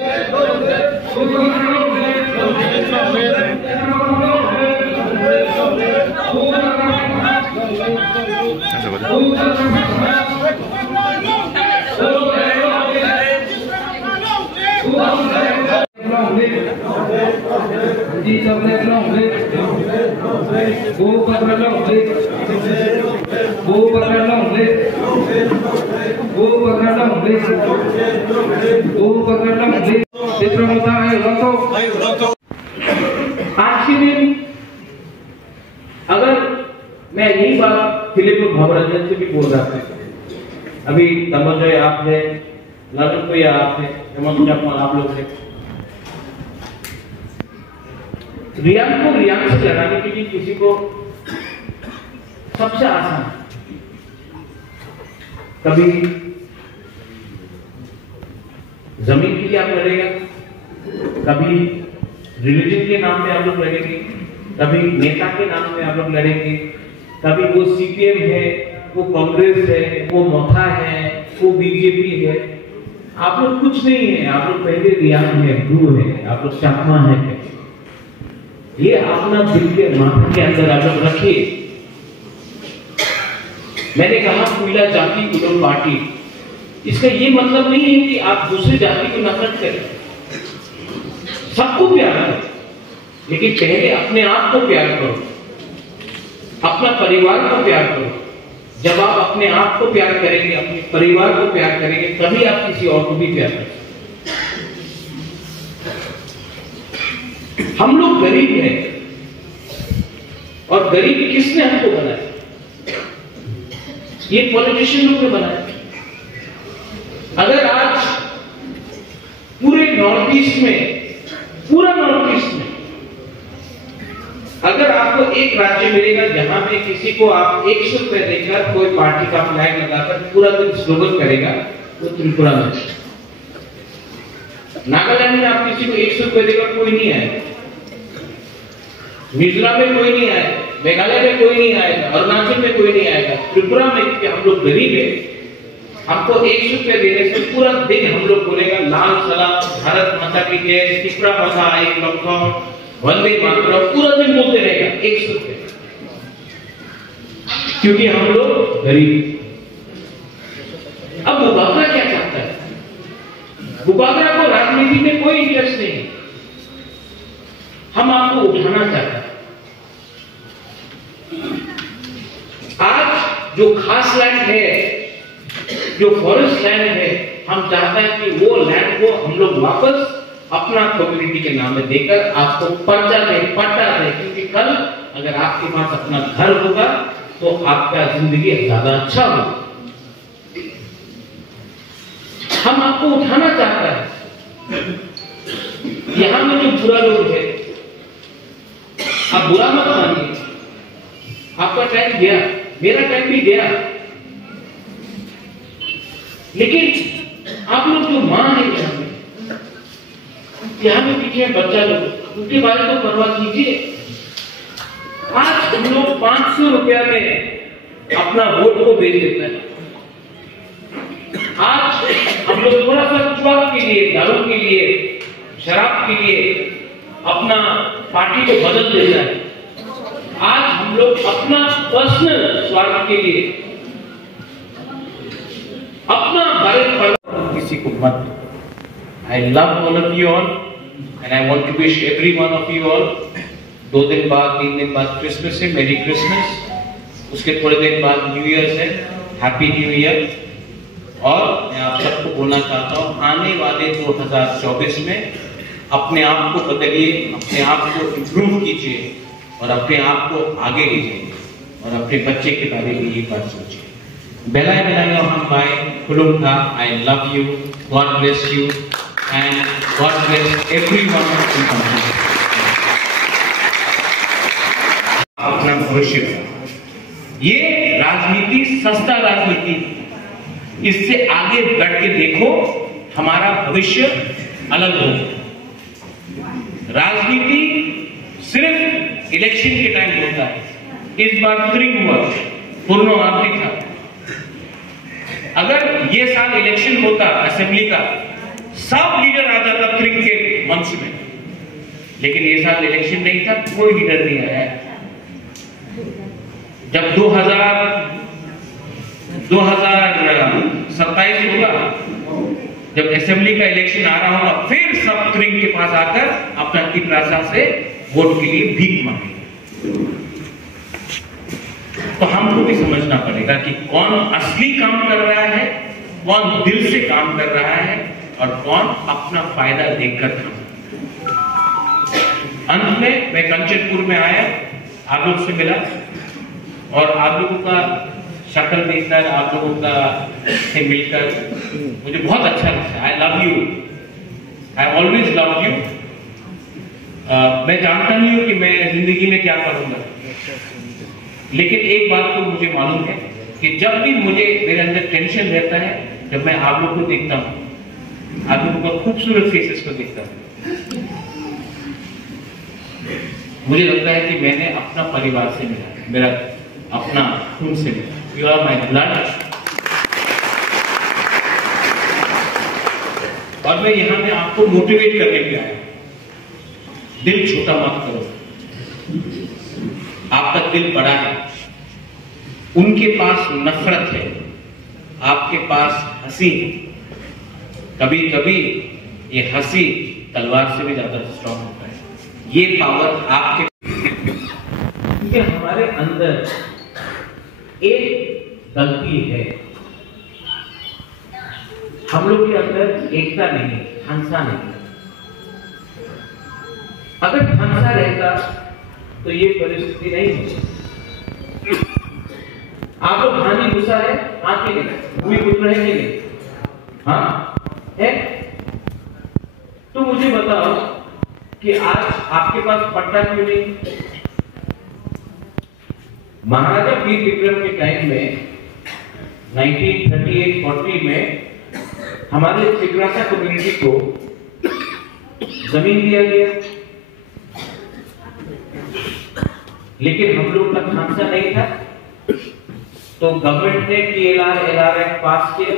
आज के दिन अगर मैं यही बात फिलिप भवरंजन से भी बोल रहा था, अभी तमोजय आप है, ललन भैया आप है, आप लोग हैं, रियांग को रियांग से लड़ाने के लिए किसी को सबसे आसान, कभी जमीन के लिए आप लड़ेगा, कभी रिलीजन के नाम पे आप लोग लड़ेंगे, कभी नेता के नाम पे आप लोग लड़ेंगे, कभी वो सीपीएम है, वो कांग्रेस है, वो मोथा है, वो बीजेपी है। आप लोग कुछ नहीं है, आप लोग पहले रियांग है, ब्रू है, आप लोग चाकमा है। ये अपना दिल के माथा के अंदर आप लोग रखिए। मैंने कहा कुला जाति कुलो पार्टी, इसका ये मतलब नहीं है कि आप दूसरी जाति को नफरत करें, सबको प्यार करो, लेकिन पहले अपने आप को प्यार करो, अपना परिवार को प्यार करो। जब आप अपने आप को प्यार करेंगे, अपने परिवार को प्यार करेंगे, तभी आप किसी और को भी प्यार करेंगे। हम लोग गरीब हैं, और गरीब किसने हमको बनाया? ये पॉलिटिशियन लोग ने बनाया। अगर आज पूरे नॉर्थ ईस्ट में, पूरा नॉर्थ ईस्ट में अगर आपको एक राज्य मिलेगा जहां पे किसी को आप 100 रुपए देकर कोई पार्टी का फ्लैग लगाकर पूरा दिन स्लोगन करेगा, वो त्रिपुरा में। नागालैंड में आप किसी को 100 रुपए देकर कोई नहीं आएगा, मिजोरम में कोई नहीं आएगा, मेघालय में कोई नहीं आएगा, अरुणाचल में कोई नहीं आएगा। त्रिपुरा में क्योंकि हम लोग गरीब है, हमको 100 रुपए देने से पूरा दिन हम लोग बोलेगा लाल सलाम, भारत माता की जय, त्रिपुरा भाषा आई लॉकडाउन, वंदे मातरम, पूरा दिन बोलते रहेगा 100 रुपए, क्योंकि हम लोग गरीब। अब बुबागरा क्या चाहता है? बुबागरा को राजनीति में कोई इंटरेस्ट नहीं, हम आपको उठाना चाहते हैं। आज जो खास लैंड है, जो फॉरेस्ट लैंड है, हम चाहते हैं कि वो लैंड को हम लोग वापस अपना कम्युनिटी के नाम में देकर आपको पर्चा दें, पट्टा दें, क्योंकि कल अगर आपके पास अपना घर होगा तो आपका जिंदगी ज्यादा अच्छा होगा। हम आपको उठाना चाहते हैं। यहां में जो बुरा लोग है, आप बुरा मत मानिए, आपका टाइम गया, मेरा टाइम भी गया, लेकिन आप लोग जो मां है यहाँ में पीछे बच्चा लोग, उनके बारे में तो परवाह कीजिए। आज हम लोग 500 रुपया में अपना वोट को बेच देते हैं। आज हम लोग थोड़ा सा चुनाव के लिए, दारू के लिए, शराब के लिए अपना पार्टी को बदल देता है। आज हम लोग अपना पर्सनल स्वार्थ के लिए अपना भारत किसी को मत। I love all of you all and I want to wish every one of you all 2 दिन बाद 3 दिन बाद क्रिसमस है, मेरी क्रिसमस, उसके थोड़े दिन बाद न्यू ईयर है, हैप्पी न्यू ईयर। और मैं आप सबको बोलना चाहता हूँ, आने वाले 2024 में अपने आप को बदलिए, अपने आप को इम्प्रूव कीजिए और अपने आप को आगे ले जाइए और अपने बच्चे के बारे में ये बात सोचिए। बेलाय बेलाय हम बाय खुलुम था। I love you, God bless you and God bless everyone in country। अपना भविष्य, ये राजनीति सस्ता राजनीति, इससे आगे बढ़ के देखो, हमारा भविष्य अलग हो। राजनीति सिर्फ इलेक्शन के टाइम होता है। इस बार 3 हुआ, पूर्ण आखिरी था। अगर ये साल इलेक्शन होता असेंबली का, सब लीडर आ जाता त्रिंग के मंच में। लेकिन ये साल इलेक्शन नहीं था, कोई लीडर नहीं आया। जब 2027 होगा, जब असेंबली का इलेक्शन आ रहा होगा, फिर सब त्रिंग के पास आकर अपना तिपरासा से वोट के लिए भीख मांगेंगे। तो हमको भी समझना पड़ेगा कि कौन असली काम कर रहा है, कौन दिल से काम कर रहा है और कौन अपना फायदा देखकर काम। अंत में मैं कंचनपुर में आया, आप लोग से मिला और आप लोगों का शक्ल देखकर, आप लोगों का से मिलकर मुझे बहुत अच्छा लगता है। I love you, I always love you. मैं जानता नहीं हूं कि मैं जिंदगी में क्या करूंगा, लेकिन एक बात तो मुझे मालूम है कि जब भी मुझे मेरे अंदर टेंशन रहता है, जब मैं आप लोग को देखता हूं, आप लोगों का खूबसूरत फेसेस को देखता हूं, मुझे लगता है कि मैंने अपना परिवार से मिला, मेरा अपना खून से मिला। You are my blood. और मैं यहां में आपको मोटिवेट करने के आया। दिल छोटा मत करो, आपका दिल बड़ा है। उनके पास नफरत है, आपके पास हंसी है। कभी कभी ये हंसी तलवार से भी ज्यादा स्ट्रॉन्ग होता है। ये पावर आपके, क्योंकि हमारे अंदर एक गलती है, हम लोग के अंदर एकता नहीं, हंसा नहीं। अगर हंसा रहता तो ये परिस्थिति नहीं होती। आप लोग हानि गुस्सा है, हाँ कि नहीं? भूमि पुत्र है कि नहीं? हाँ है। तो मुझे बताओ कि आज आपके पास पट्टा क्यों नहीं? महाराजा वीर विक्रम के टाइम में 1938-40 में हमारे तिपरासा कम्युनिटी को जमीन दिया गया, लेकिन हम लोग का खांसा नहीं था। तो गवर्नमेंट ने PLR LR एक्ट पास किया,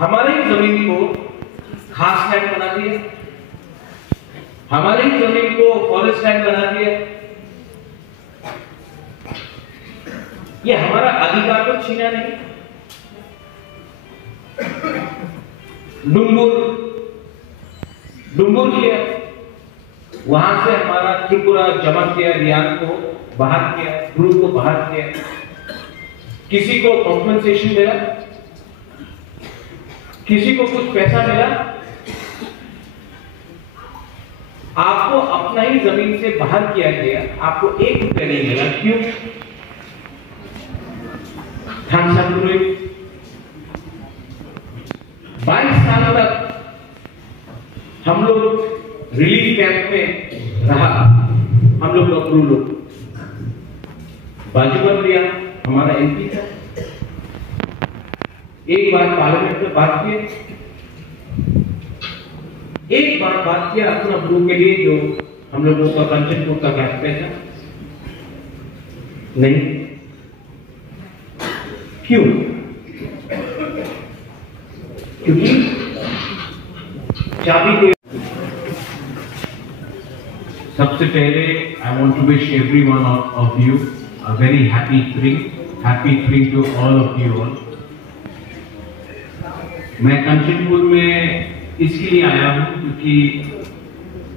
हमारी जमीन को खास लैंड बना दिया, हमारी जमीन को फॉरेस्ट लैंड बना दिया। ये हमारा अधिकार को छीना नहीं। डुंगुर किया, वहां से हमारा त्रिपुरा जमा किया, रियान को बाहर किया, ध्रुव को बाहर किया। किसी को कॉम्पनसेशन मिला, किसी को कुछ पैसा मिला। आपको अपना ही जमीन से बाहर किया गया, आपको 1 रुपया नहीं मिला। क्यों? 22 साल तक हम लोग रिलीफ कैंप में रहा, हम लोग अप्रूव लोग। बाजूबंद लिया, हमारा MP था। एक बार पार्लियामेंट में बात किया, एक बार बात किया अपना ग्रुप के लिए, जो हम लोगों का कंचनपुर का कैंप था। नहीं। क्यों? क्योंकि चाबी के। सबसे पहले I want to wish every one of you a very happy Tring to all of you all. मैं कंचनपुर में इसलिए आया हूँ क्योंकि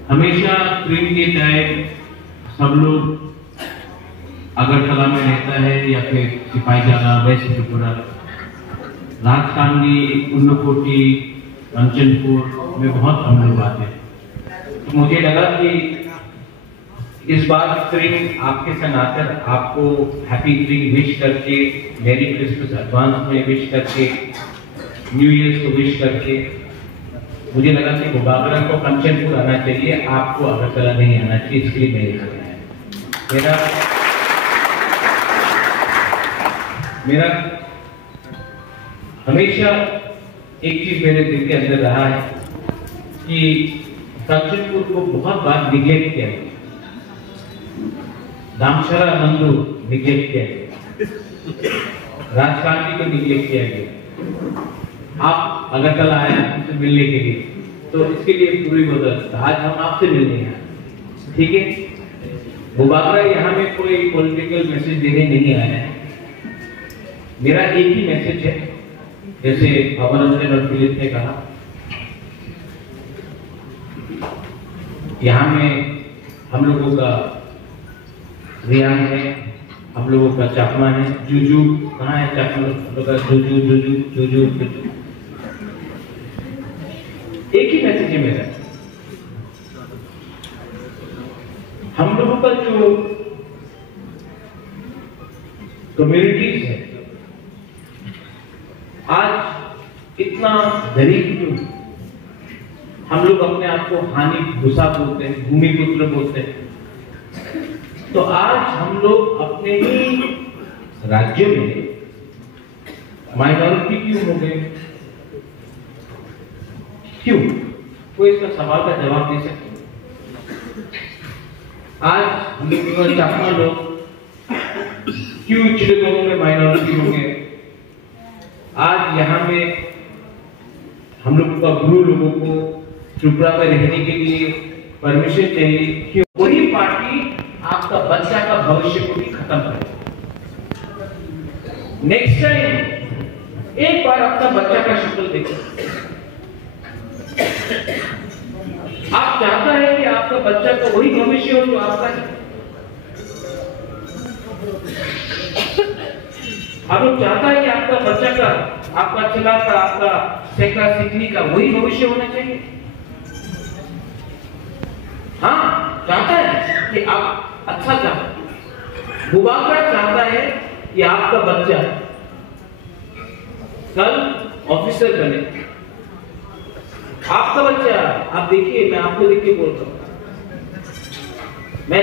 हमेशा ट्रेन के टाइम सब लोग अगरतला में रहता है या फिर सिपाहीजाला, वेस्ट त्रिपुरा, राजकांडी, उन्नकोटी, कंचनपुर में बहुत हम लोग आते हैं। तो मुझे लगा कि इस बार ट्रेन आपके संग आकर आपको हैप्पी ट्रेन विश करके, मेरी क्रिसमस एडवांस में विश करके, न्यू ईयर को विश करके, मुझे लगा कि मुबाबरा को कंचनपुर आना चाहिए, आपको अगरतला नहीं आना चाहिए, इसलिए मैं यहाँ आया। मेरा हमेशा एक चीज मेरे दिल के अंदर रहा है कि कंचनपुर को बहुत बार निगलेक्ट किया गया, दामशरा नंदू निगलेक्ट किया गया, राजकांडी को निगलेक्ट किया गया। आप अगरतला आए हमसे मिलने के लिए, तो इसके लिए पूरी मदद। आज हम आपसे मिलने हैं, ठीक है? मुबारक, यहाँ में कोई पॉलिटिकल मैसेज देने नहीं आया है। मेरा एक ही मैसेज है, जैसे अमरंजन और फिलिप ने कहा, यहाँ में हम लोगों का रियान है, हम लोगों का चाकमा है, जूजू कहाँ है? चाकमा लोग का जूजू जूजू जूजू जूजू। एक ही मैसेज है मेरा, हम लोगों का जो कम्युनिटीज है आज इतना गरीब क्यों? हम लोग अपने आप को हानि भूसा बोलते हैं, भूमिपुत्र बोलते हैं। तो आज हम लोग अपने ही राज्य में माइनॉरिटी क्यों हो गए? क्यों? कोई इसका सवाल का जवाब दे सकते? आज हम लोग चाकमा लोग क्यों चिड़गांव में माइनॉरिटी हो गए? आज यहाँ में हम लोग का गुरु लोगों को त्रिपुरा में रहने के लिए परमिशन चाहिए, क्यों? वही पार्टी आपका बच्चा का भविष्य को भी खत्म करे। नेक्स्ट टाइम एक बार आपका बच्चा का शक्ल देखो। आप चाहता है कि आपका बच्चा का वही भविष्य हो जो आपका है? आप लोग चाहता है कि आपका बच्चा का, आपका चला का, आपका सेका सीखने का वही भविष्य होना चाहिए? हाँ, चाहता है कि आप अच्छा चाहते। मुबारक चाहता है कि आपका बच्चा कल ऑफिसर बने। आपका बच्चा, आप देखिए, मैं आपको देख के बोलता हूं, मैं